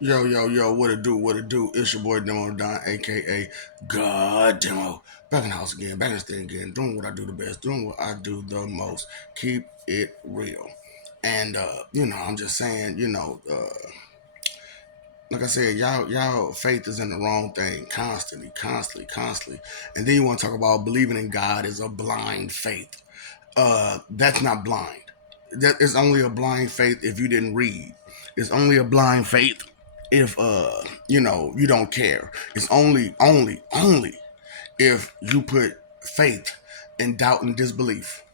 Yo, yo, yo, what it do, what it do? It's your boy Demo Don, aka God Demo. Back in the house again, back in the thing again, doing what I do the best, doing what I do the most. Keep it real. And I'm just saying, like I said, y'all faith is in the wrong thing constantly, constantly, constantly. And then you want to talk about believing in God is a blind faith. That's not blind. That is only a blind faith if you didn't read. It's only a blind faith if you don't care. It's only if you put faith in doubt and disbelief.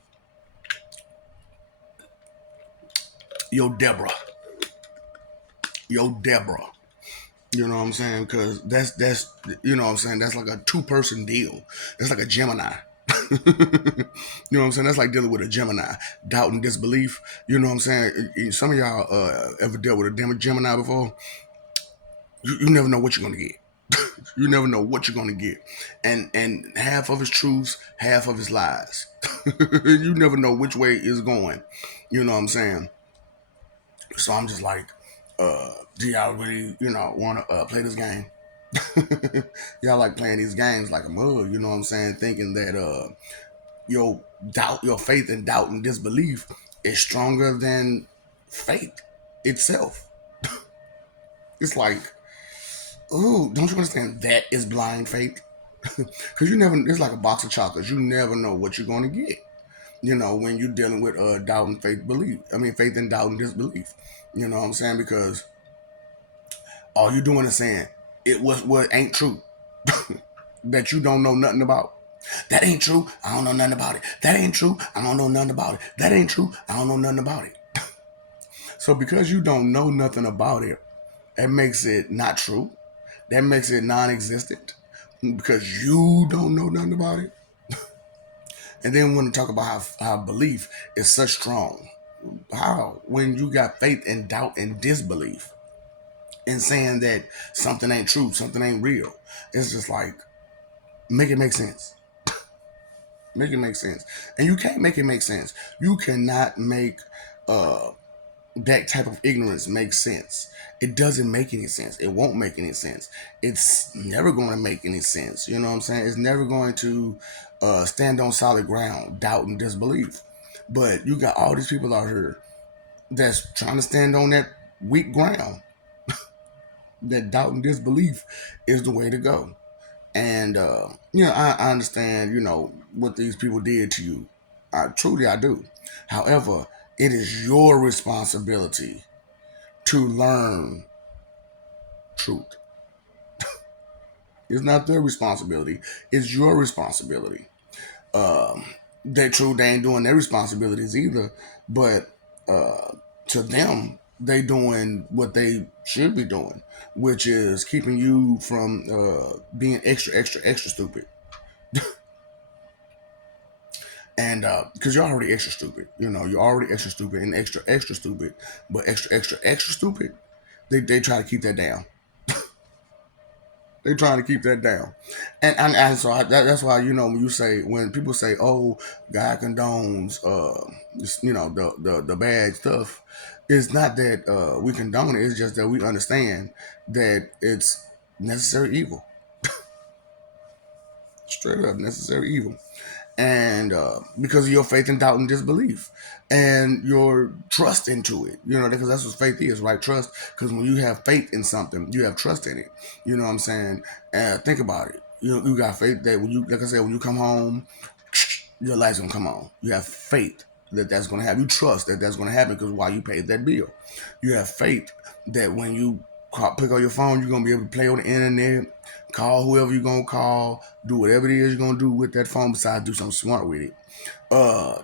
Yo, Deborah. Yo, Deborah. You know what I'm saying? Because that's you know what I'm saying. That's like a two-person deal. That's like a Gemini. You know what I'm saying? That's like dealing with a Gemini, doubt and disbelief. You know what I'm saying? Some of y'all ever dealt with a Gemini before? You never know what you're gonna get. You never know what you're gonna get, and half of his truths, half of his lies. You never know which way is going. You know what I'm saying? So I'm just like, do y'all really, want to play this game? Y'all like playing these games like a mug, you know what I'm saying? Thinking that your your faith and doubt and disbelief is stronger than faith itself. It's like, ooh, don't you understand that is blind faith? Because you never, it's like a box of chocolates. You never know what you're going to get, when you're dealing with doubt and faith belief. I mean, faith and doubt and disbelief. You know what I'm saying? Because all you're doing is saying it was what ain't true that you don't know nothing about. That ain't true. I don't know nothing about it. That ain't true. I don't know nothing about it. That ain't true. I don't know nothing about it. So because you don't know nothing about it, that makes it not true. That makes it non-existent because you don't know nothing about it. And then we want to talk about how belief is such strong. How? When you got faith and doubt and disbelief and saying that something ain't true, something ain't real. It's just like, make it make sense. Make it make sense. And you can't make it make sense. You cannot make uh, that type of ignorance make sense. It doesn't make any sense. It won't make any sense. It's never going to make any sense. You know what I'm saying? It's never going to stand on solid ground, doubt and disbelief. But you got all these people out here that's trying to stand on that weak ground. That doubt and disbelief is the way to go. And I understand, what these people did to you. I do. However, it is your responsibility to learn truth. It's not their responsibility. It's your responsibility. Um, they're true. They ain't doing their responsibilities either. But to them, they doing what they should be doing, which is keeping you from being extra, extra, extra stupid. And because you're already extra stupid, you're already extra stupid and extra, extra stupid, but extra, extra, extra stupid. They try to keep that down. They're trying to keep that down, and so that's why when when people say, "Oh, God condones," the bad stuff. It's not that we condone it. It's just that we understand that it's necessary evil, straight up necessary evil, and because of your faith and doubt and disbelief and your trust into it, because that's what faith is, right? Trust. Because when you have faith in something, you have trust in it. You know what I'm saying? Think about it. You got faith that when you, like I said, when you come home, your life's gonna come on. You have faith that that's gonna happen. You trust that that's gonna happen because why you paid that bill. You have faith that when you pick up your phone, you're gonna be able to play on the internet, call whoever you're gonna call, do whatever it is you're gonna do with that phone besides do something smart with it. Uh,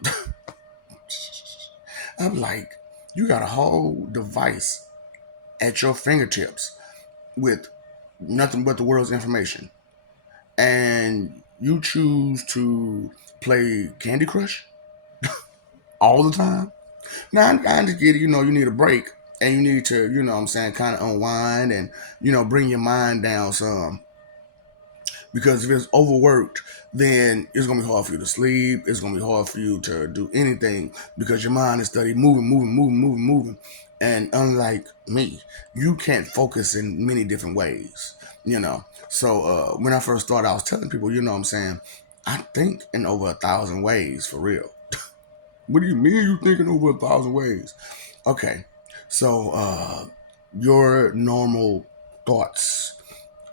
I'm like, you got a whole device at your fingertips with nothing but the world's information, and you choose to play Candy Crush all the time. Now I just get it, you need a break and you need to, what I'm saying, kind of unwind and, bring your mind down some. Because if it's overworked, then it's gonna be hard for you to sleep. It's gonna be hard for you to do anything because your mind is steady moving, moving, moving, moving, moving. And unlike me, you can't focus in many different ways, you know. So when I first started, I was telling people, you know what I'm saying, I think in over 1,000 ways for real. What do you mean you thinking over 1,000 ways? Okay. So your normal thoughts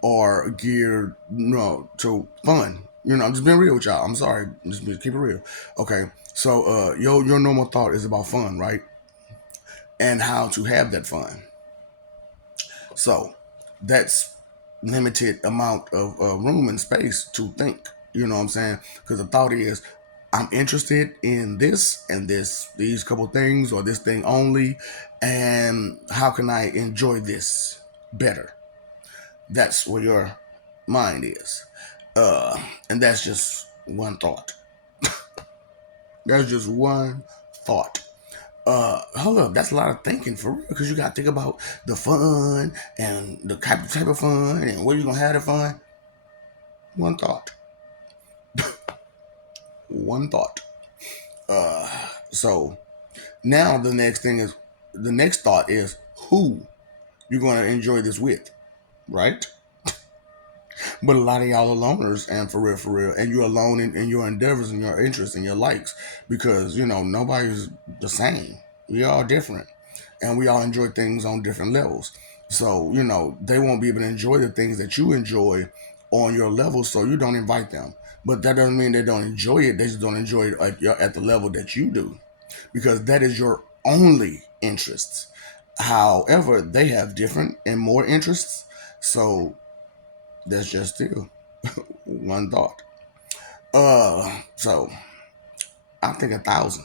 are geared, to fun. I'm just being real with y'all. I'm sorry. Just keep it real. Okay. So your normal thought is about fun, right? And how to have that fun. So that's limited amount of room and space to think. You know what I'm saying? Because the thought is, I'm interested in this and these couple things, or this thing only, and how can I enjoy this better? That's where your mind is, and that's just one thought. That's just one thought. Hold up, that's a lot of thinking for real, because you got to think about the fun and the type of fun and where you gonna have the fun. One thought. One thought. So now the next thought is who you're gonna enjoy this with, right? But a lot of y'all are loners, and for real, and you're alone in your endeavors and your interests and your likes, because nobody's the same. We all different, and we all enjoy things on different levels. So they won't be able to enjoy the things that you enjoy on your level, so you don't invite them. But that doesn't mean they don't enjoy it. They just don't enjoy it at the level that you do, because that is your only interests. However, they have different and more interests, so that's just still one thought. So I think 1,000.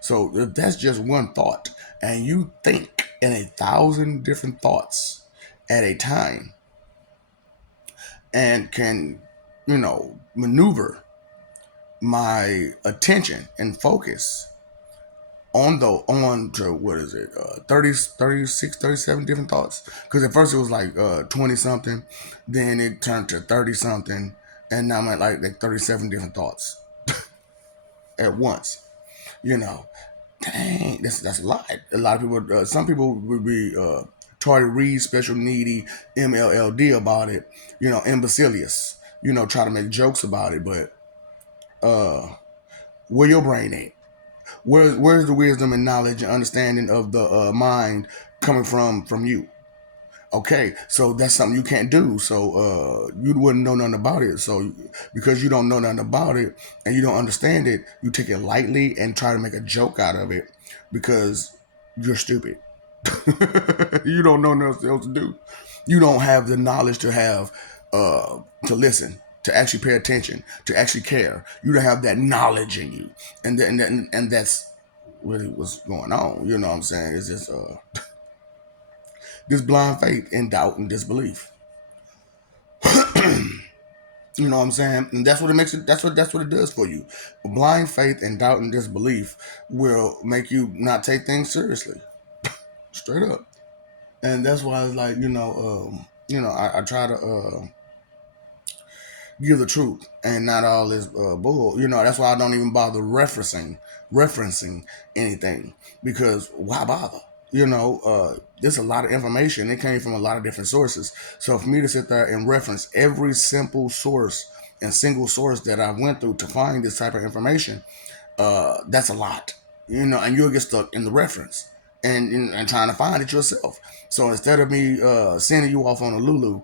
So if that's just one thought, and you think in 1,000 different thoughts at a time, and can, maneuver my attention and focus on to what is it, 30, 36, 37 different thoughts. Because at first it was like 20 something, then it turned to 30 something, and now I'm at like 37 different thoughts at once. You know, dang, that's a lot. A lot of people, some people would be taught to read special needy MLLD about it. Imbecilious. Try to make jokes about it, but where your brain at? Where's the wisdom and knowledge and understanding of the mind coming from you? Okay, so that's something you can't do. So you wouldn't know nothing about it. So because you don't know nothing about it and you don't understand it, you take it lightly and try to make a joke out of it because you're stupid. You don't know nothing else to do. You don't have the knowledge to have to listen, to actually pay attention, to actually care. You don't have that knowledge in you, and that's really what's going on. You know what I'm saying? It's just this blind faith and doubt and disbelief. You know what I'm saying? And that's what it makes it. That's what it does for you. Blind faith and doubt and disbelief will make you not take things seriously, straight up. And that's why it's like I try to give the truth and not all this bull. That's why I don't even bother referencing anything, because why bother? There's a lot of information. It came from a lot of different sources. So for me to sit there and reference every simple source and single source that I went through to find this type of information, that's a lot. And you'll get stuck in the reference and trying to find it yourself. So instead of me sending you off on a Lulu,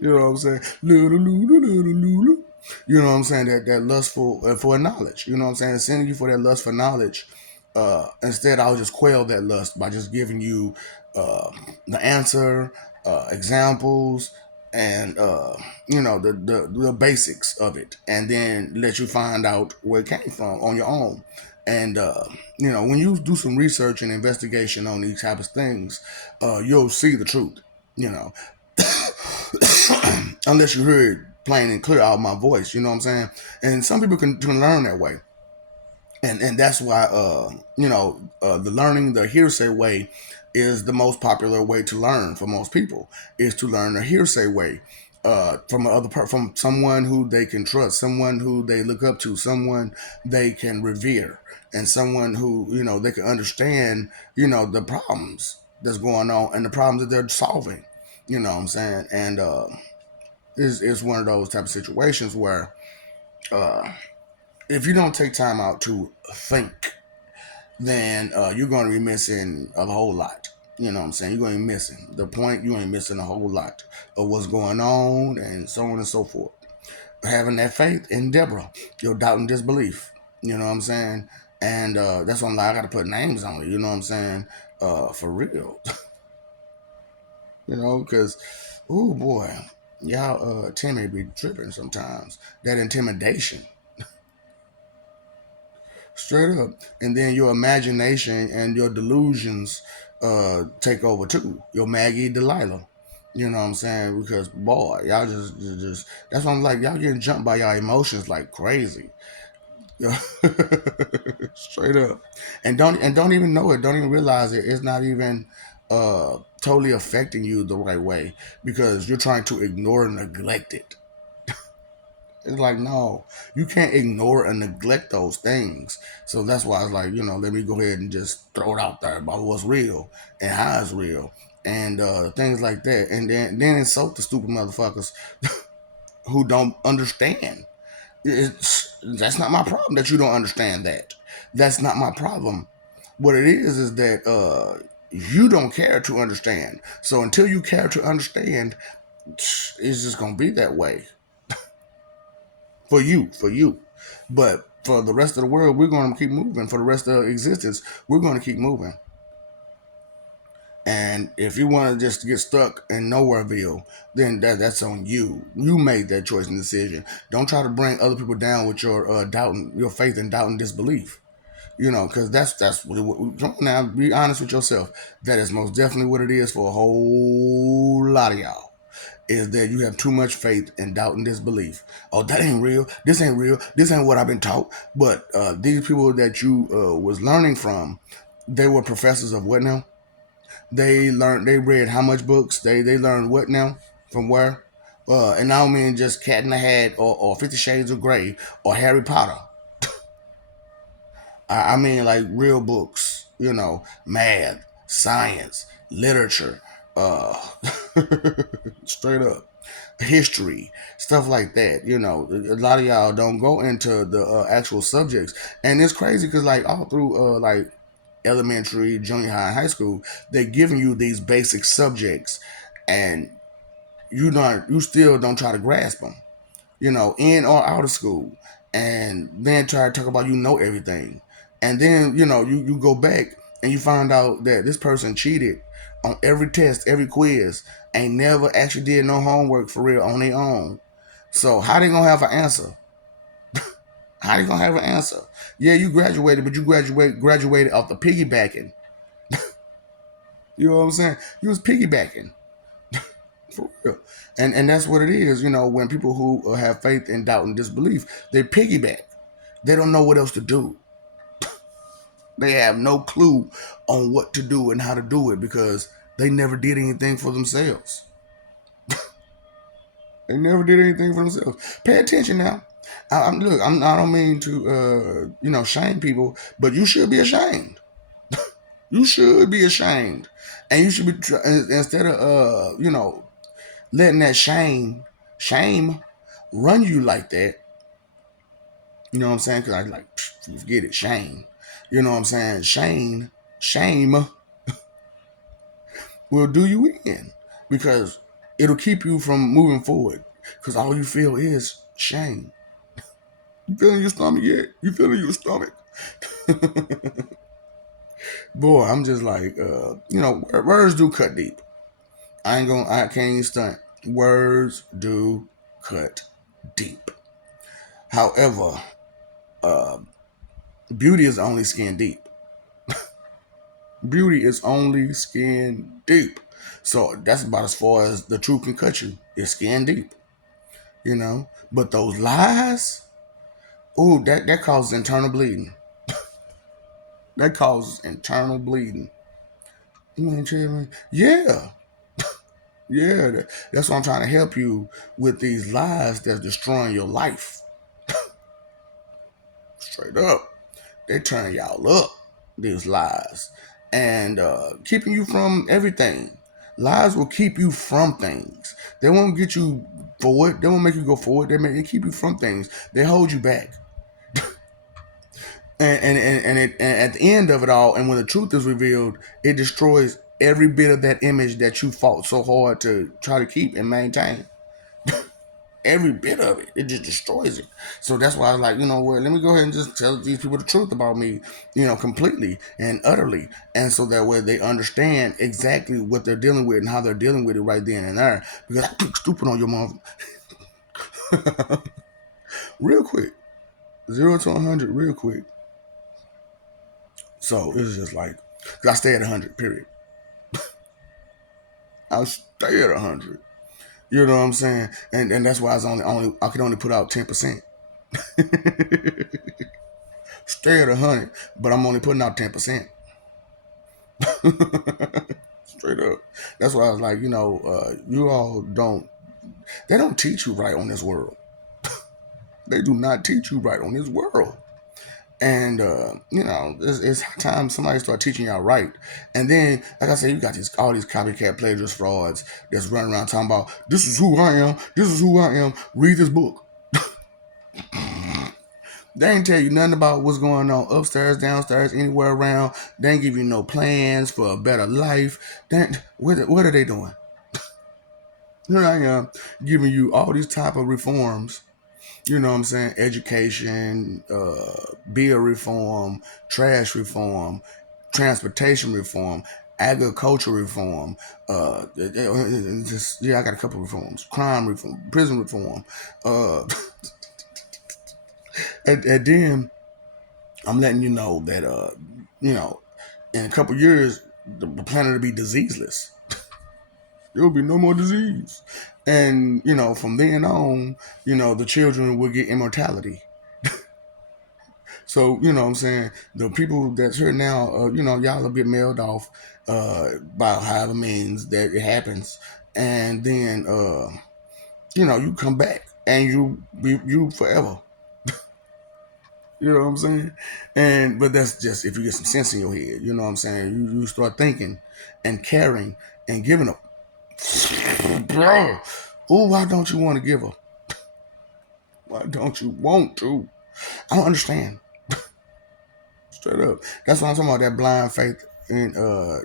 you know what I'm saying? Lulu, Lulu, Lulu, Lulu. You know what I'm saying? That lustful for knowledge. You know what I'm saying? Sending you for that lust for knowledge. Instead, I'll just quell that lust by just giving you the answer, examples, and the basics of it, and then let you find out where it came from on your own. And when you do some research and investigation on these type of things, you'll see the truth. You know, unless you heard plain and clear out my voice. You know what I'm saying? And some people can learn that way. And that's why the learning the hearsay way is the most popular way to learn for most people, is to learn the hearsay way. from someone who they can trust, someone who they look up to, someone they can revere, and someone who they can understand the problems that's going on and the problems that they're solving. You know what I'm saying? And it's one of those type of situations where uh, if you don't take time out to think, then you're going to be missing a whole lot. You know what I'm saying? You're going to be missing the point. You're going to be missing a whole lot of what's going on, and so on and so forth. Having that faith in Deborah, your doubt and disbelief. You know what I'm saying? And that's why I'm like, I got to put names on it. You know what I'm saying? For real. Because, oh boy, y'all, Timmy be tripping sometimes. That intimidation. Straight up. And then your imagination and your delusions take over too. Your Maggie Delilah. You know what I'm saying? Because boy, y'all just that's why I'm like, y'all getting jumped by y'all emotions like crazy. Straight up. And don't even know it. Don't even realize it. It's not even totally affecting you the right way because you're trying to ignore and neglect it. It's like, no, you can't ignore and neglect those things. So that's why I was like, let me go ahead and just throw it out there about what's real and how it's real and things like that. And then insult the stupid motherfuckers who don't understand. That's not my problem that you don't understand that. That's not my problem. What it is that you don't care to understand. So until you care to understand, it's just going to be that way. For you. But for the rest of the world, we're going to keep moving. For the rest of existence, we're going to keep moving. And if you want to just get stuck in nowhereville, then that's on you. You made that choice and decision. Don't try to bring other people down with your doubt and your faith and doubt and disbelief. Because that's come on now. Be honest with yourself. That is most definitely what it is for a whole lot of y'all. Is that you have too much faith and doubt and disbelief. Oh, that ain't real. This ain't real. This ain't what I've been taught. But these people that you was learning from, they were professors of what now? They learned. They read how much books? They learned what now? From where? And I don't mean just Cat in the Hat or 50 Shades of Grey or Harry Potter. I mean like real books. Math, science, literature, uh, straight up history, stuff like that. A lot of y'all don't go into the actual subjects, and it's crazy because like all through like elementary, junior high, and high school, they're giving you these basic subjects, and you still don't try to grasp them. In or out of school, and then try to talk about everything, and then you go back and you find out that this person cheated on every test, every quiz, ain't never actually did no homework for real on their own. So how they gonna have an answer? How they gonna have an answer? Yeah, you graduated, but you graduated off the piggybacking. You know what I'm saying? You was piggybacking for real, and that's what it is. When people who have faith and doubt and disbelief, they piggyback. They don't know what else to do. They have no clue on what to do and how to do it because they never did anything for themselves. They never did anything for themselves. Pay attention now. Look, I don't mean to, shame people, but you should be ashamed. You should be ashamed, and you should be instead of, letting that shame run you like that. You know what I'm saying? Because I like forget it, shame. You know what I'm saying? Shame will do you in because it'll keep you from moving forward because all you feel is shame. You feeling your stomach yet? You feeling your stomach? Boy, I'm just like, words do cut deep. I can't even stunt. Words do cut deep. However, uh, beauty is only skin deep. Beauty is only skin deep. So that's about as far as the truth can cut you. It's skin deep. But those lies, ooh, that causes internal bleeding. That causes internal bleeding. You mean, yeah. Yeah, that's why I'm trying to help you with these lies that's destroying your life. Straight up. They turn y'all up, these lies. And keeping you from everything. Lies will keep you from things. They won't get you forward. They won't make you go forward. They keep you from things. They hold you back. And at the end of it all, and when the truth is revealed, it destroys every bit of that image that you fought so hard to try to keep and maintain. Every bit of it, it just destroys it. So that's why I was like, you know what, let me go ahead and just tell these people the truth about me, completely and utterly. And so that way they understand exactly what they're dealing with and how they're dealing with it right then and there. Because I pick stupid on your mom real quick. 0 to 100 real quick. So it's just like, 'cause I stay at 100, period. I stay at 100. You know what I'm saying? And that's why I could only put out 10%. Stay at 100, but I'm only putting out 10%. Straight up. That's why I was like, you all don't. They don't teach you right on this world. They do not teach you right on this world. And it's time somebody start teaching y'all right. And then, like I said, you got all these copycat plagiarist frauds that's running around talking about this is who I am. This is who I am. Read this book. They ain't tell you nothing about what's going on upstairs, downstairs, anywhere around. They ain't give you no plans for a better life. What are they doing? Here I am giving you all these type of reforms. You know what I'm saying? Education, beer reform, trash reform, transportation reform, agriculture reform. I got a couple of reforms. Crime reform, prison reform. Uh, and then I'm letting you know that in a couple of years the planet will be diseaseless. There will be no more disease. And, from then on, the children will get immortality. So, what I'm saying? The people that's here now, y'all will get mailed off by however means that it happens. And then, you come back and you be you forever. You know what I'm saying? But that's just if you get some sense in your head. You know what I'm saying? You start thinking and caring and giving up. Bro, why don't you want to give up? Why don't you want to? I don't understand. Straight up. That's what I'm talking about, that blind faith and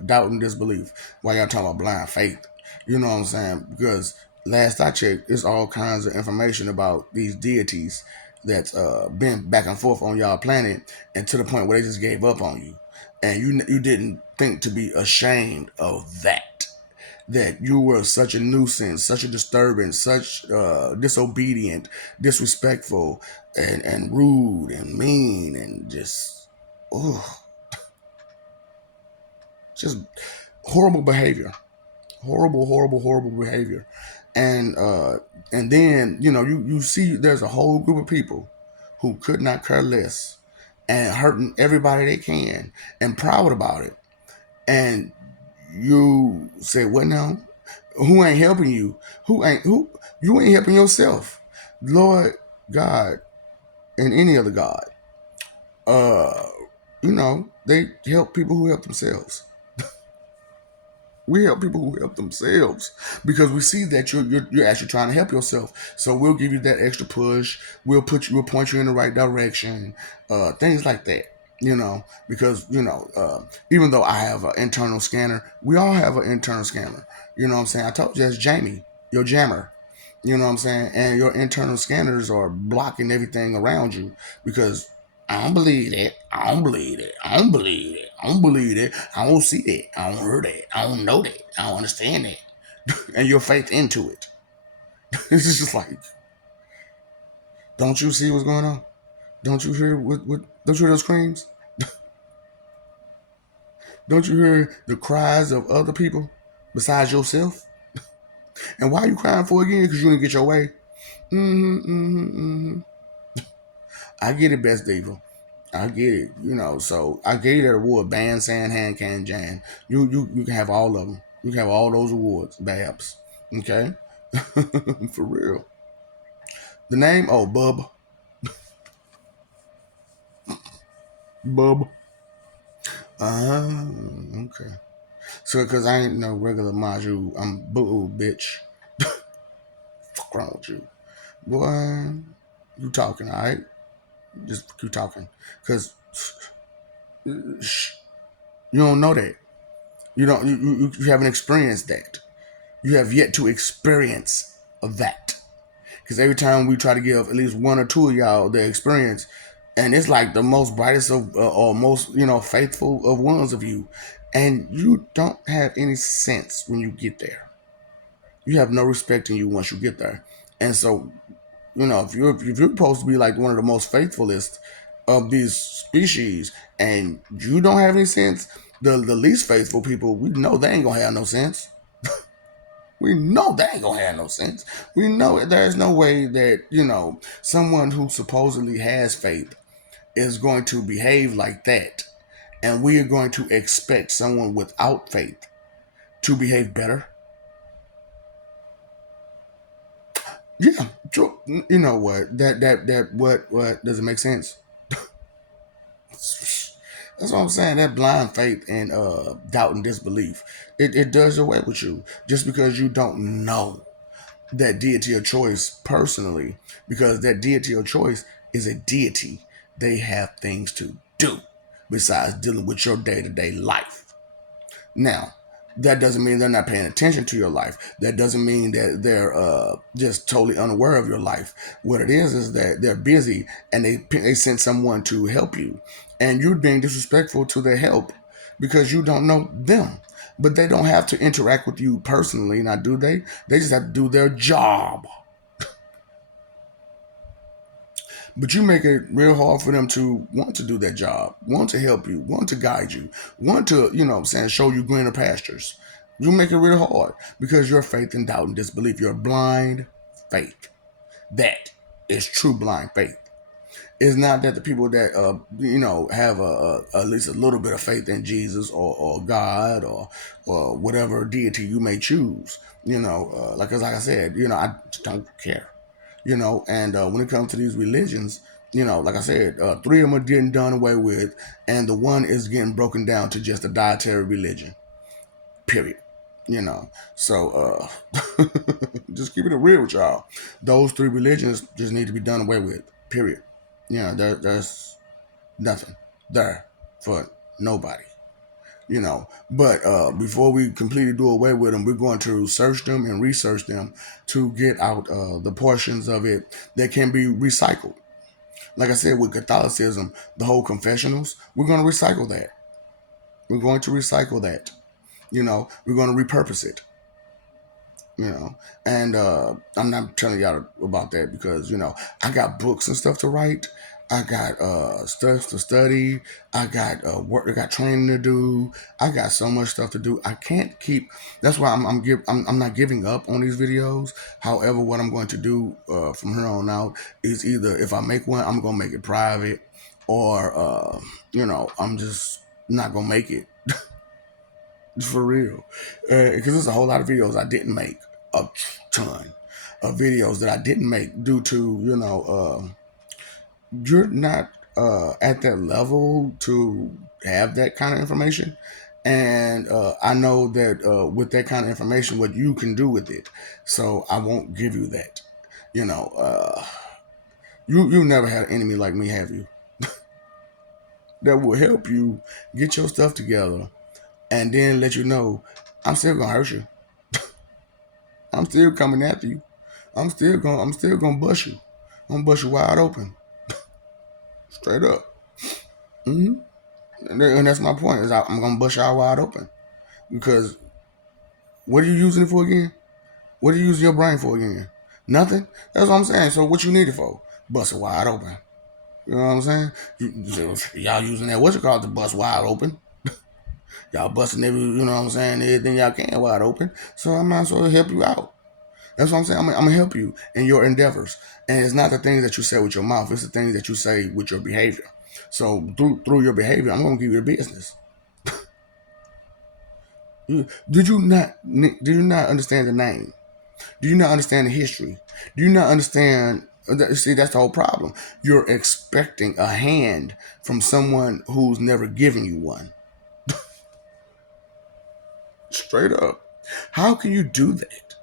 doubt and disbelief. Why y'all talking about blind faith? You know what I'm saying? Because last I checked, there's all kinds of information about these deities that's been back and forth on y'all planet, and to the point where they just gave up on you. And you didn't think to be ashamed of that. That you were such a nuisance, such a disturbance, such disobedient, disrespectful, and rude and mean and oh, just horrible behavior, horrible behavior. And then you see there's a whole group of people who could not care less and hurting everybody they can and proud about it. And you say, what now? Who ain't helping you? Who you ain't helping yourself? Lord God and any other God. Uh they help people who help themselves. We help people who help themselves because we see that you're actually trying to help yourself. So we'll give you that extra push. We'll point you in the right direction. Things like that. Because even though I have an internal scanner, we all have an internal scanner. You know what I'm saying? I told you that's Jamie, your jammer. You know what I'm saying? And your internal scanners are blocking everything around you because I don't believe it. I don't believe it. I don't believe it. I don't believe it. I don't see it. I don't hear it. I don't know that. I don't understand it. And your faith into it. It's just like, don't you see what's going on? Don't you hear don't you hear those screams? Don't you hear the cries of other people besides yourself? And why are you crying for again? Because you didn't get your way. Mm-hmm, mm-hmm, mm-hmm. I get it, Best Diva. I get it. So I gave you that award, band, sand, hand, can, jan. You can have all of them. You can have all those awards, Babs. Okay, for real. The name, oh, Bub. Ah, okay. So, cause I ain't no regular Maju, I'm boo bitch. Fuck wrong with you, boy? You talking, all right? Just keep talking, cause you don't know that. You don't. You haven't experienced that. You have yet to experience that. Because every time we try to give at least one or two of y'all the experience, and it's like the most brightest of or most faithful of ones of you, and you don't have any sense when you get there. You have no respect in you once you get there, and so if you're supposed to be like one of the most faithfulest of these species, and you don't have any sense, the least faithful people, we know they ain't gonna have no sense. We know they ain't gonna have no sense. We know there's no way that, someone who supposedly has faith is going to behave like that. And we are going to expect someone without faith to behave better. Yeah, true. You know what? What does it make sense? That's what I'm saying. That blind faith and doubt and disbelief, it does away with you just because you don't know that deity of choice personally, because that deity of choice is a deity. They have things to do besides dealing with your day to day life. Now, that doesn't mean they're not paying attention to your life. That doesn't mean that they're just totally unaware of your life. What it is that they're busy and they send someone to help you, and you're being disrespectful to their help because you don't know them. But they don't have to interact with you personally, now do they? They just have to do their job. But you make it real hard for them to want to do that job, want to help you, want to guide you, want to, show you greener pastures. You make it real hard because your faith and doubt and disbelief, your blind faith. That is true blind faith. It's not that the people that have at least a little bit of faith in Jesus or God or whatever deity you may choose. Like I said, I just don't care. And when it comes to these religions, like I said, three of them are getting done away with, and the one is getting broken down to just a dietary religion. Period. So just keeping it real with y'all. Those three religions just need to be done away with. Period. There's nothing there for nobody. But before we completely do away with them, we're going to search them and research them to get out the portions of it that can be recycled. Like I said, with Catholicism, the whole confessionals, we're going to recycle that. We're going to recycle that. We're going to repurpose it. you know. And I'm not telling y'all about that because I got books and stuff to write. I got stuff to study. I got work. I got training to do. I got so much stuff to do. I can't keep. That's why I'm not giving up on these videos. However, what I'm going to do from here on out is either if I make one, I'm gonna make it private, or I'm just not gonna make it for real, because there's a whole lot of videos I didn't make, a ton of videos that I didn't make due to you're not at that level to have that kind of information, and I know that with that kind of information, what you can do with it, so I won't give you that. You know, you never had an enemy like me, have you? That will help you get your stuff together, and then let you know I'm still gonna hurt you. I'm still coming after you. I'm still gonna bust you. I'm gonna bust you wide open, straight up. hmm And that's my point. Is I'm gonna bust y'all wide open because what are you using it for again? What are you using your brain for again? Nothing. That's what I'm saying. So what you need it for? Bust it wide open. You know what I'm saying? Y'all using that what you call it to bust wide open. Y'all busting you know what I'm saying, everything y'all can wide open. So I might as well help you out. That's what I'm saying. I'm gonna help you in your endeavors, and it's not the things that you say with your mouth; it's the things that you say with your behavior. So through your behavior, I'm gonna give you the business. Did you not understand the name? Do you not understand the history? Do you not understand? See, that's the whole problem. You're expecting a hand from someone who's never given you one. Straight up. How can you do that?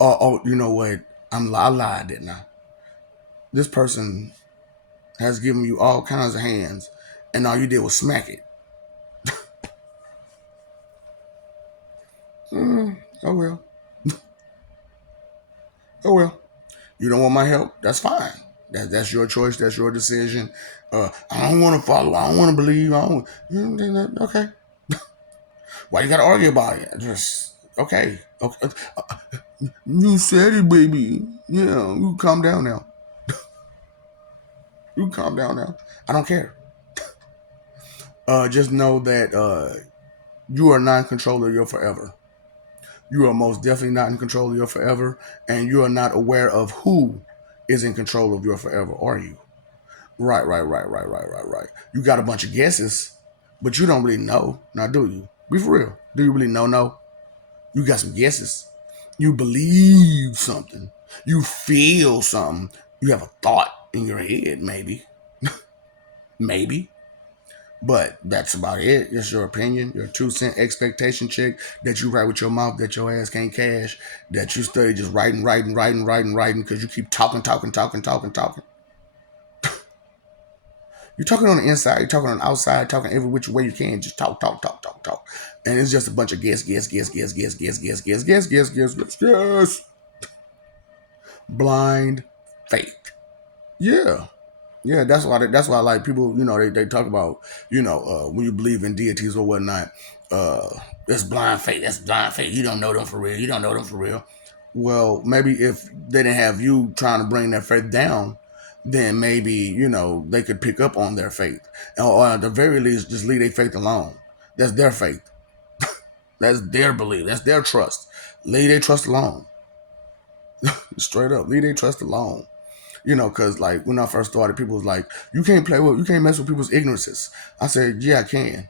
Oh, you know what? I lied, didn't I? This person has given you all kinds of hands, and all you did was smack it. Oh well. Oh well. You don't want my help? That's fine. That's your choice. That's your decision. I don't want to follow. I don't want to believe. I don't. Okay. Why you gotta argue about it? Just okay. Okay. You said it, baby. Yeah. You calm down now. You calm down now. I don't care. Just know that you are not in control of your forever. You are most definitely not in control of your forever, and you are not aware of who is in control of your forever. Are you? Right. You got a bunch of guesses, but you don't really know. Now, do you? Be for real. Do you really know? No. You got some guesses. You believe something. You feel something. You have a thought in your head, maybe. Maybe. But that's about it. It's your opinion, your 2 cent expectation check that you write with your mouth that your ass can't cash, that you study just writing because you keep talking. You're talking on the inside, you're talking on the outside, talking every which way you can. Just talk. And it's just a bunch of guess. Blind faith. Yeah. Yeah, that's why like people, they talk about, when you believe in deities or whatnot, that's blind faith. That's blind faith. You don't know them for real. You don't know them for real. Well, maybe if they didn't have you trying to bring their faith down, then maybe, they could pick up on their faith. Or at the very least, just leave their faith alone. That's their faith. That's their belief. That's their trust. Leave their trust alone. Straight up. Leave their trust alone. Because like when I first started, people was like, you can't mess with people's ignorances. I said, yeah, I can.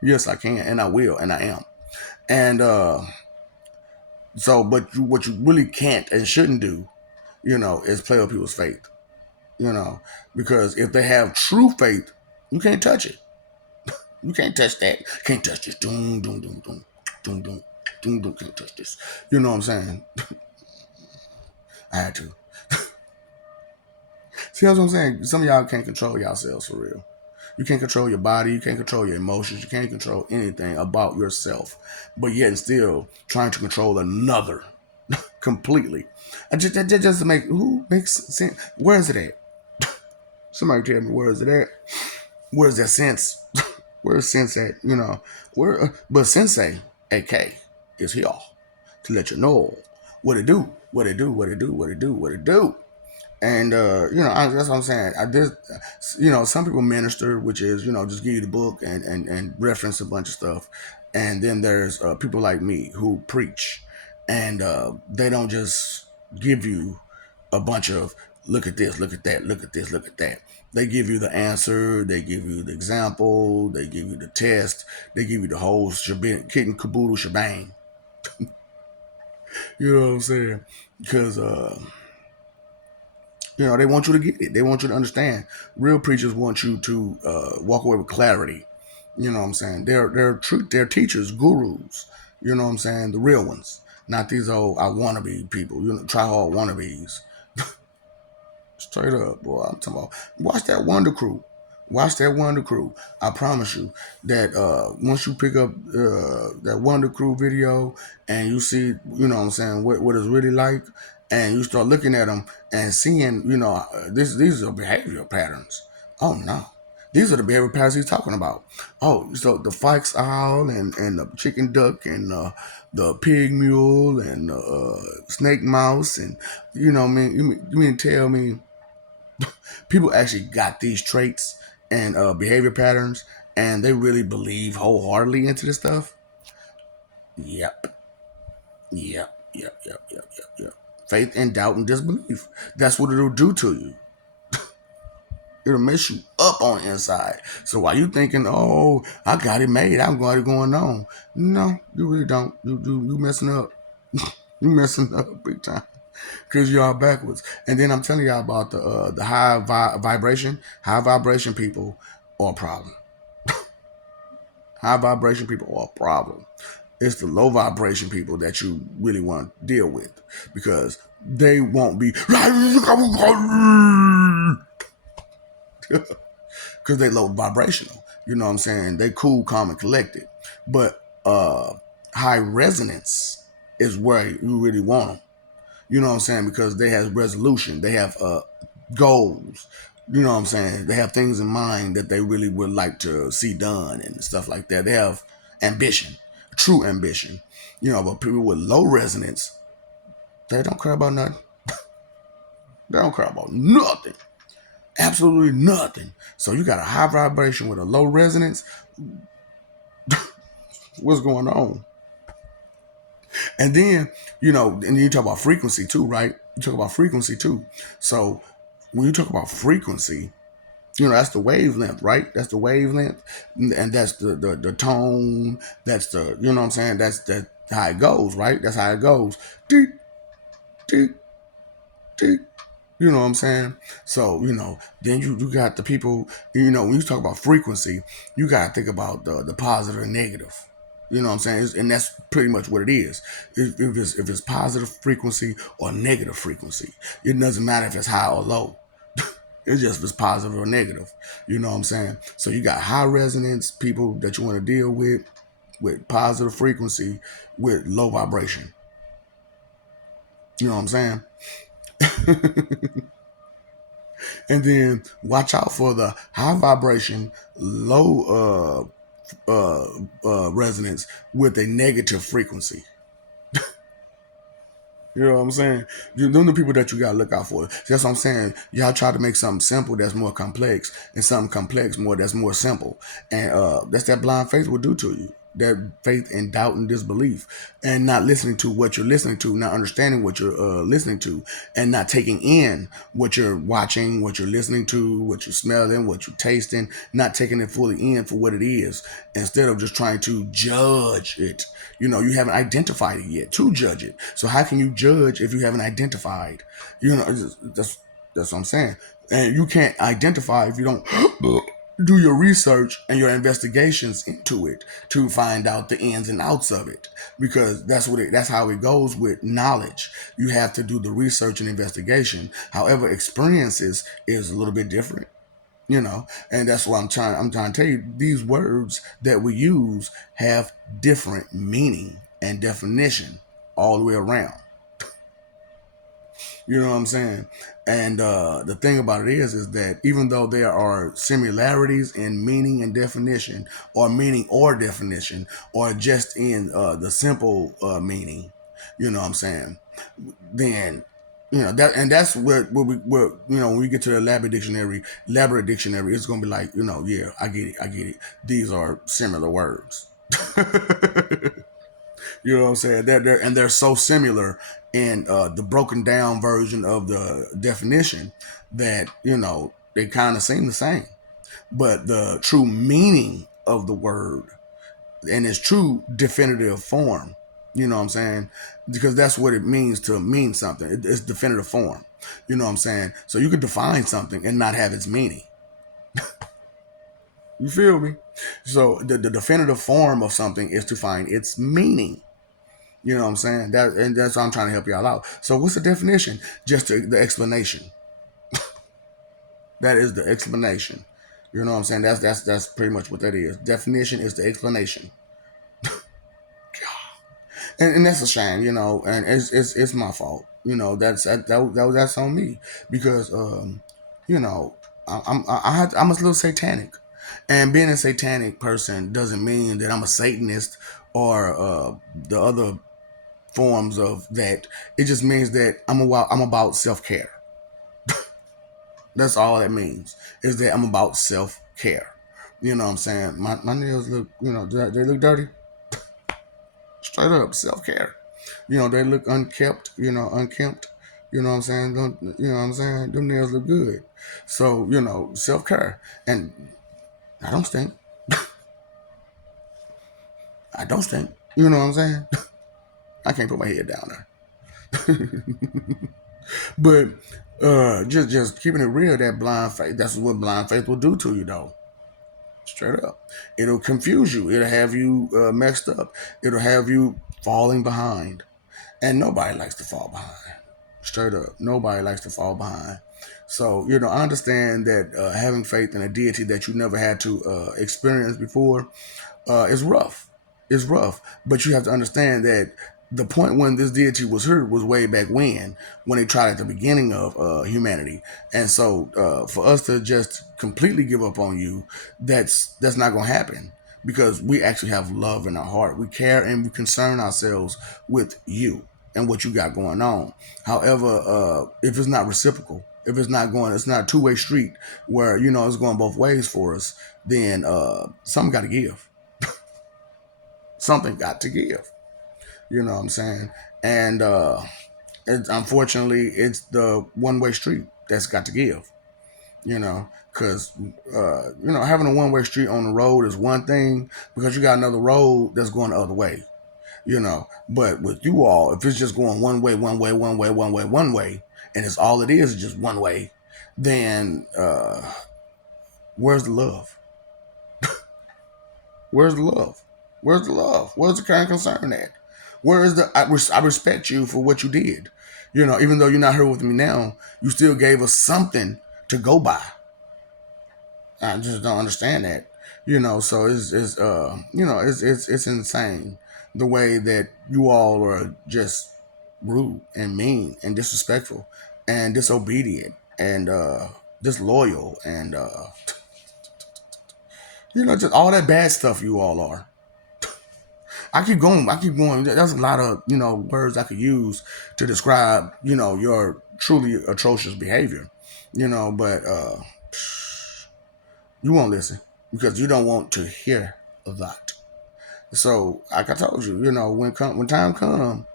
Yes, I can, and I will, and I am. And but what you really can't and shouldn't do, is play with people's faith. Because if they have true faith, you can't touch it. You can't touch that. Can't touch this. Doom. Can't touch this. You know what I'm saying? I had to. See what I'm saying? Some of y'all can't control yourselves for real. You can't control your body. You can't control your emotions. You can't control anything about yourself. But yet and still trying to control another completely. That just who makes sense? Where is it at? Somebody tell me, where is it at? Where's that sense? Where's sense at? But Sensei, AK, is here to let you know what it do. And that's what I'm saying. Some people minister, which is just give you the book and reference a bunch of stuff, and then there's people like me who preach, and they don't just give you a bunch of look at this, look at that, look at this, look at that. They give you the answer, they give you the example, they give you the test, they give you the whole kit and caboodle shebang. You know what I'm saying? Because they want you to get it. They want you to understand. Real preachers want you to walk away with clarity. You know what I'm saying? They're teachers, gurus. You know what I'm saying? The real ones, not these old I wannabe people. Try hard wannabes. Straight up, boy. I'm talking about. Watch that Wonder Crew. Watch that Wonder Crew. I promise you that once you pick up that Wonder Crew video and you see, you know what I'm saying, what it's really like, and you start looking at them and seeing, these are behavioral patterns. Oh no. These are the behavior patterns he's talking about. Oh, so the fox owl and the chicken duck and the pig mule and snake mouse and you mean tell me people actually got these traits and behavior patterns and they really believe wholeheartedly into this stuff? Yep. Yep. Faith and doubt and disbelief. That's what it'll do to you. It'll mess you up on the inside. So while you thinking, oh, I got it made, I'm going on. No, you really don't. You messing up. You messing up big time because you are backwards. And then I'm telling y'all about the vibration. High vibration people are a problem. High vibration people are a problem. It's the low vibration people that you really want to deal with because they won't be because they low vibrational. You know what I'm saying? They cool, calm, and collected. But high resonance is where you really want them. You know what I'm saying? Because they have resolution. They have goals. You know what I'm saying? They have things in mind that they really would like to see done and stuff like that. They have ambition, true ambition. You know, but people with low resonance, they don't care about nothing. They don't care about nothing. Absolutely nothing. So you got a high vibration with a low resonance. What's going on? And then, and then you talk about frequency too, right? You talk about frequency too. So when you talk about frequency, that's the wavelength, right? That's the wavelength, and that's the tone. That's you know what I'm saying. That's how it goes, right? That's how it goes. Deep, deep, deep. You know what I'm saying? So then you got the people. When you talk about frequency, you got to think about the positive and negative. You know what I'm saying? And that's pretty much what it is. If it's positive frequency or negative frequency, it doesn't matter if it's high or low. It's just if it's positive or negative. You know what I'm saying? So you got high resonance people that you want to deal with positive frequency, with low vibration. You know what I'm saying? And then watch out for the high vibration, low resonance with a negative frequency. You know what I'm saying? Them the people that you gotta look out for. That's what I'm saying. Y'all try to make something simple that's more complex, and something complex that's more simple. And that's that blind faith will do to you. That faith and doubt and disbelief, and not listening to what you're listening to, not understanding what you're listening to, and not taking in what you're watching, what you're listening to, what you're smelling, what you're tasting, not taking it fully in for what it is, instead of just trying to judge it. You haven't identified it yet to judge it. So how can you judge if you haven't identified? That's what I'm saying. And you can't identify if you don't do your research and your investigations into it to find out the ins and outs of it, because that's how it goes with knowledge. You have to do the research and investigation. However, experiences is a little bit different. And that's what I'm trying to tell you. These words that we use have different meaning and definition all the way around. You know what I'm saying? And the thing about it is that even though there are similarities in meaning and definition, or meaning or definition, or just in the simple meaning, you know what I'm saying? Then that's when we get to the elaborate dictionary, it's gonna be like, yeah, I get it. These are similar words. You know what I'm saying? They're so similar in the broken down version of the definition that they kind of seem the same, but the true meaning of the word and its true definitive form, you know what I'm saying? Because that's what it means to mean something. It's definitive form. You know what I'm saying? So you could define something and not have its meaning. You feel me? So the definitive form of something is to find its meaning. You know what I'm saying? And that's why I'm trying to help y'all out. So what's the definition? Just the explanation. That is the explanation. You know what I'm saying? That's pretty much what that is. Definition is the explanation. And that's a shame, and it's my fault. That's on me, because you know I'm a little satanic, and being a satanic person doesn't mean that I'm a Satanist or the other forms of that. It just means that I'm about self care. That's all that means, is that I'm about self care. You know what I'm saying? My nails look, they look dirty. Straight up self care. They look unkept. Unkempt. You know what I'm saying? You know what I'm saying? Them nails look good. So self care, and I don't stink. I don't stink. You know what I'm saying? I can't put my head down there. But just keeping it real, that blind faith, that's what blind faith will do to you though. Straight up. It'll confuse you. It'll have you messed up. It'll have you falling behind. And nobody likes to fall behind. Straight up. Nobody likes to fall behind. So, I understand that having faith in a deity that you never had to experience before is rough. It's rough. But you have to understand that the point when this deity was heard was way back when they tried at the beginning of humanity. And so for us to just completely give up on you, that's not going to happen because we actually have love in our heart. We care and we concern ourselves with you and what you got going on. However, if it's not reciprocal, if it's not going, it's not a two-way street where it's going both ways for us, then something got to give. Something got to give. You know what I'm saying? And unfortunately, it's the one-way street that's got to give. Because having a one-way street on the road is one thing because you got another road that's going the other way. But with you all, if it's just going one way, one way, one way, one way, one way, and it's all it is just one way, then where's the love? Where's the love? Where's the love? Where's the kind of concern at? Where is the I respect you for what you did. Even though you're not here with me now, you still gave us something to go by. I just don't understand that. So it's insane the way that you all are just rude and mean and disrespectful and disobedient and disloyal and just all that bad stuff you all are. I keep going. I keep going. There's a lot of words I could use to describe your truly atrocious behavior. But you won't listen because you don't want to hear that. So, like I told you, when time comes,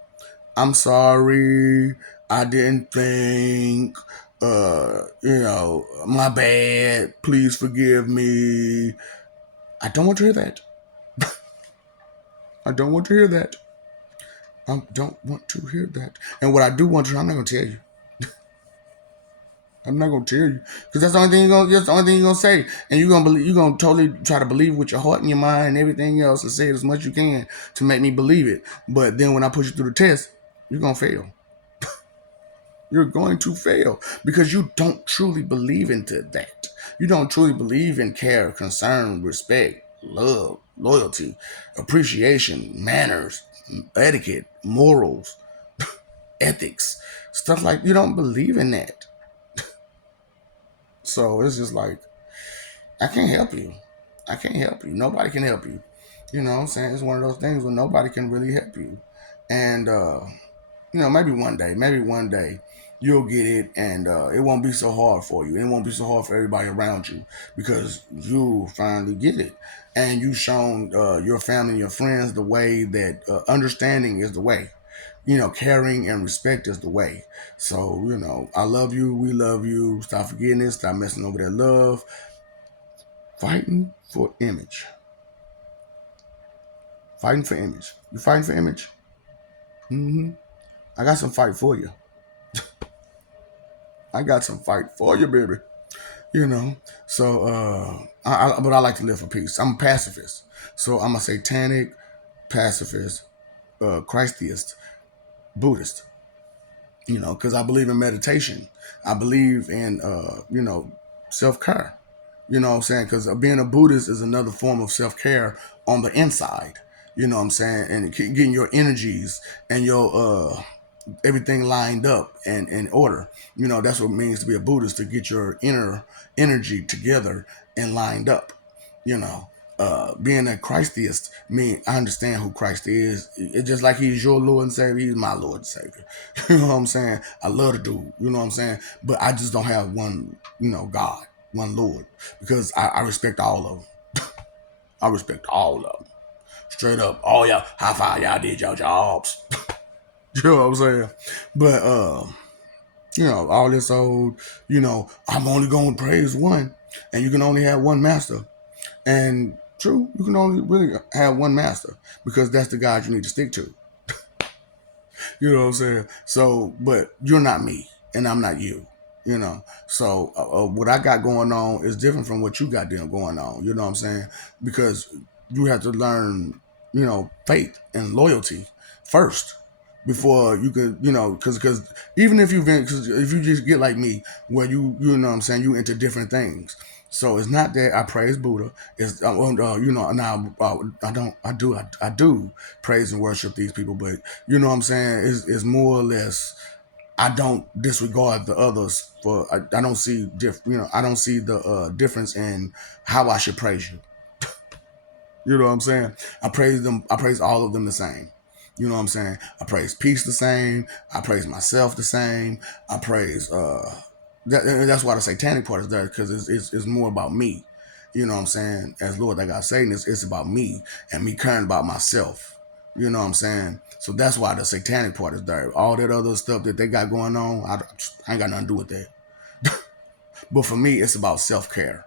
I'm sorry. I didn't think. My bad. Please forgive me. I don't want to hear that. I don't want to hear that. I don't want to hear that. And what I do want to, I'm not gonna tell you. I'm not gonna tell you because that's the only thing that's the only thing you're gonna say, and you're gonna believe. You're gonna totally try to believe with your heart and your mind and everything else, and say it as much as you can to make me believe it. But then when I push you through the test, you're gonna fail. You're going to fail because you don't truly believe into that. You don't truly believe in care, concern, respect, love, loyalty, appreciation, manners, etiquette, morals, ethics, stuff like you don't believe in that. So it's just like I can't help you. I can't help you. Nobody can help you. You know what I'm saying? It's one of those things where nobody can really help you. And maybe one day you'll get it and it won't be so hard for you. It won't be so hard for everybody around you because you finally get it. And you've shown your family and your friends the way that understanding is the way. Caring and respect is the way. So, I love you. We love you. Stop forgetting this. Stop messing over that love. Fighting for image. Fighting for image. You fighting for image? Mm-hmm. I got some fight for you. I got some fight for you, baby. So, but I like to live for peace. I'm a pacifist. So I'm a satanic pacifist, Christheist, Buddhist. Because I believe in meditation. I believe in, self care. You know what I'm saying? Because being a Buddhist is another form of self care on the inside. You know what I'm saying? And getting your energies and your everything lined up and in order. That's what it means to be a Buddhist, to get your inner energy together and lined up. You know, being a Christheist, I understand who Christ is. It's just like he's your Lord and Savior, he's my Lord and Savior. You know what I'm saying? I love the dude, you know what I'm saying? But I just don't have one, God, one Lord, because I respect all of them. I respect all of them. Straight up. Oh, yeah, high five, y'all did your jobs. You know what I'm saying? But all this old, I'm only gonna praise one, and you can only have one master. And true, you can only really have one master because that's the God you need to stick to. You know what I'm saying? So, but you're not me, and I'm not you. You know, so what I got going on is different from what you got there going on. You know what I'm saying? Because you have to learn, faith and loyalty first before you could, because even if because if you just get like me, where you know what I'm saying, you into different things. So it's not that I praise Buddha. It's now I do praise and worship these people, but you know what I'm saying, is more or less I don't disregard the others for I don't see I don't see the difference in how I should praise you. You know what I'm saying? I praise them. I praise all of them the same. You know what I'm saying? I praise peace the same. I praise myself the same. I praise that's why the satanic part is there, because it's more about me. You know what I'm saying? As Lord, that got Satan, it's about me and me caring about myself. You know what I'm saying? So that's why the satanic part is there. All that other stuff that they got going on, I ain't got nothing to do with that. But for me, it's about self care.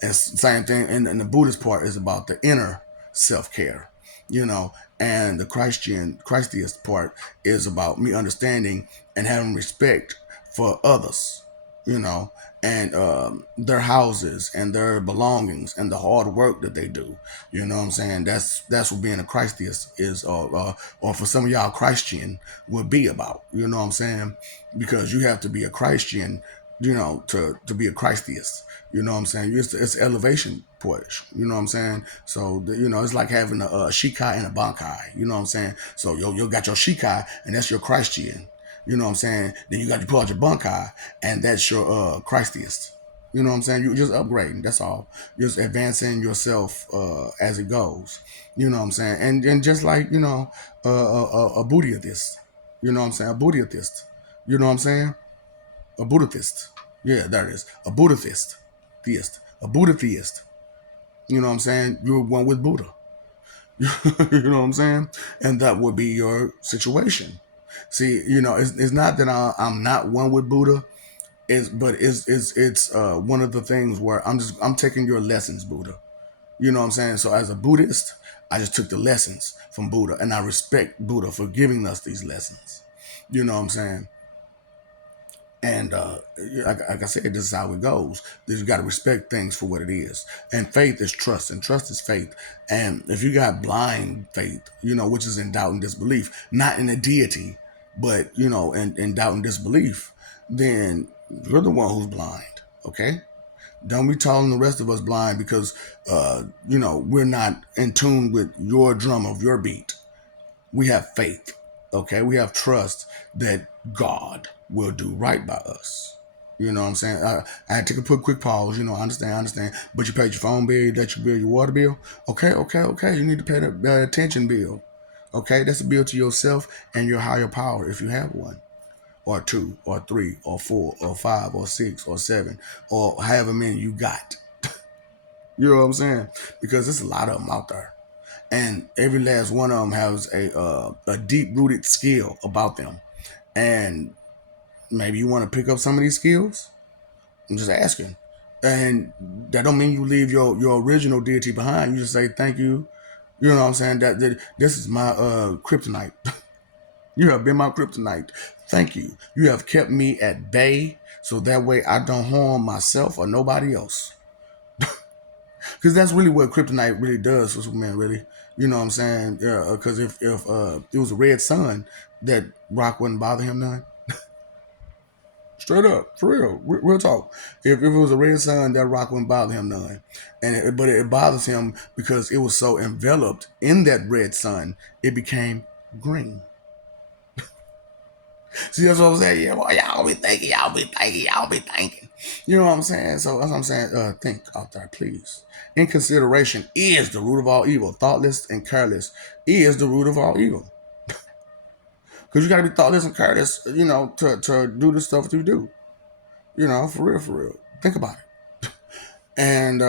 And same thing, and the Buddhist part is about the inner self care, you know, and the Christiest part is about me understanding and having respect for others, you know, and their houses and their belongings and the hard work that they do. You know what I'm saying? That's what being a Christiest is, or for some of y'all, Christian would be about. You know what I'm saying? Because you have to be a Christian, to be a Christiest. You know what I'm saying? It's elevation push. You know what I'm saying? So it's like having a Shikai and a Bankai. You know what I'm saying? So you got your Shikai, and that's your Christian. You know what I'm saying? Then you got to pull out your Bankai, and that's your Christiest. You know what I'm saying? You're just upgrading. That's all. You're just advancing yourself as it goes. You know what I'm saying? And just like a Buddhist. You know what I'm saying? A Buddhist. You know what I'm saying? A Buddhist. Yeah, there it is. A Buddhist. Theist. A Buddha theist. You know what I'm saying? You're one with Buddha. You know what I'm saying? And that would be your situation. See, it's not that I'm not one with Buddha. It's one of the things where I'm taking your lessons, Buddha. You know what I'm saying? So as a Buddhist, I just took the lessons from Buddha, and I respect Buddha for giving us these lessons. You know what I'm saying? And like I said, this is how it goes. You got to respect things for what it is. And faith is trust, and trust is faith. And if you got blind faith, which is in doubt and disbelief, not in a deity, but in doubt and disbelief, then you're the one who's blind. Okay, don't be telling the rest of us blind because we're not in tune with your drum of your beat. We have faith. Okay, we have trust that God will do right by us. You know what I'm saying? I had to take a quick pause. I understand. But you paid your phone bill, that you bill, your water bill. Okay. You need to pay the attention bill. Okay, that's a bill to yourself and your higher power if you have one, or two, or three, or four, or five, or six, or seven, or however many you got. You know what I'm saying? Because there's a lot of them out there, and every last one of them has a deep rooted skill about them. And maybe you want to pick up some of these skills. I'm just asking, and that don't mean you leave your original deity behind. You just say thank you. You know what I'm saying? That this is my kryptonite. You have been my kryptonite. Thank you. You have kept me at bay, so that way I don't harm myself or nobody else. Because that's really what kryptonite really does for Superman, really. You know what I'm saying? Yeah, because if it was a red sun, that rock wouldn't bother him none. Straight up, for real, real talk. If it was a red sun, that rock wouldn't bother him none. But it bothers him because it was so enveloped in that red sun, it became green. See, that's what I'm saying. Yeah, well, y'all be thinking. You know what I'm saying? So that's what I'm saying. Think out there, please. Inconsideration is the root of all evil. Thoughtless and careless is the root of all evil. Because you got to be thoughtless and careless, to do the stuff you do. For real, for real. Think about it. And,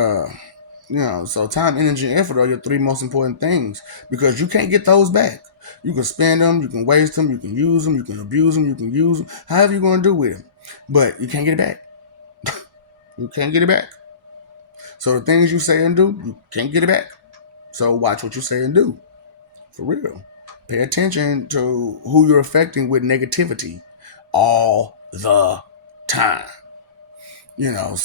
so time, energy, and effort are your three most important things because you can't get those back. You can spend them, you can waste them, you can use them, you can abuse them, you can use them, however you're going to do with them. But you can't get it back. You can't get it back. So the things you say and do, you can't get it back. So watch what you say and do. For real. Pay attention to who you're affecting with negativity all the time. You're gonna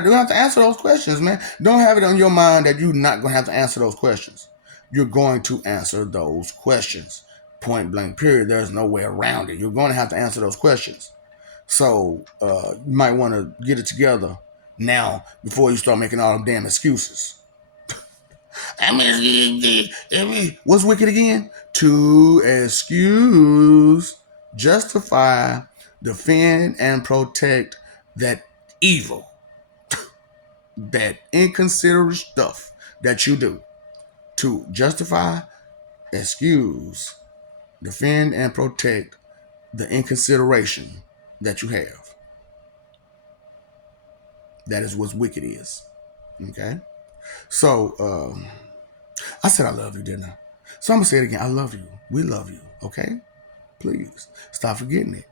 have to answer those questions, man. Don't have it on your mind that you're not gonna have to answer those questions. You're going to answer those questions. Point blank, period. There's no way around it. You're going to have to answer those questions. So you might want to get it together now before you start making all them damn excuses. What's wicked again? To excuse, justify, defend, and protect that evil, that inconsiderate stuff that you do. To justify, excuse, defend, and protect the inconsideration that you have. That is what wicked is. Okay? So, I said I love you, didn't I? So I'm going to say it again. I love you. We love you. Okay? Please stop forgetting it.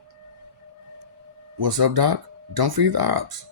What's up, Doc? Don't feed the ops.